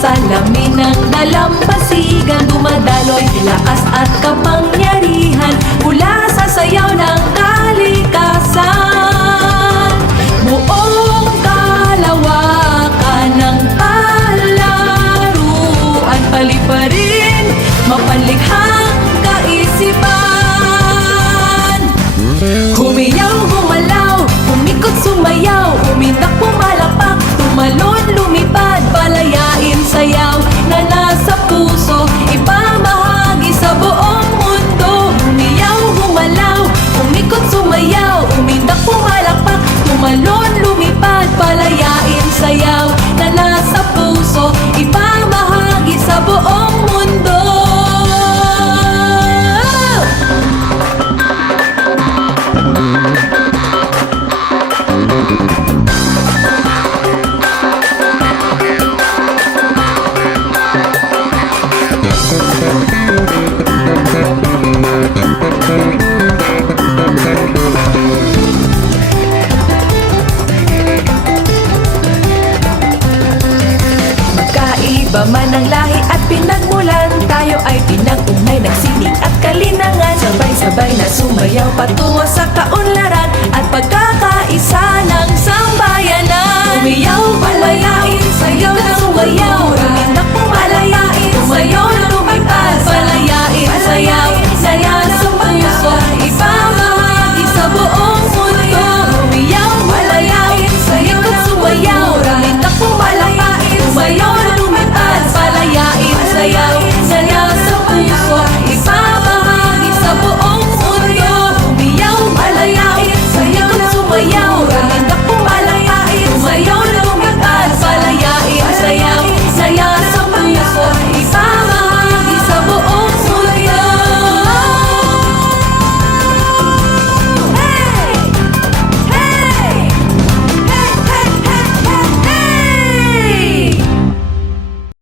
salamin ng dalampasigan, dumadaloy lakas at kapangyarihan mula sa sayaw ng kalikasan. Buong kalawakan ng palaruan, paliparin, mapanlikhang kaisipan. Humiyaw, humalaw, umikot, sumayaw, umindak, pumalapak, tumalon, lumipad, palayain, sayaw na nasa puso, ipamahagi sa buong mundo. Humiyaw, humalaw, umikot, sumayaw, umindak, pumalapak, tumalon, lumipad, palayain, sayaw na nasa puso, ipamahagi sa buong mundo. Magkaiba man ang lahi at pinagmulan, tayo ay pinag-ungay, nagsining at kalinangan, sabay-sabay na sumayaw patungo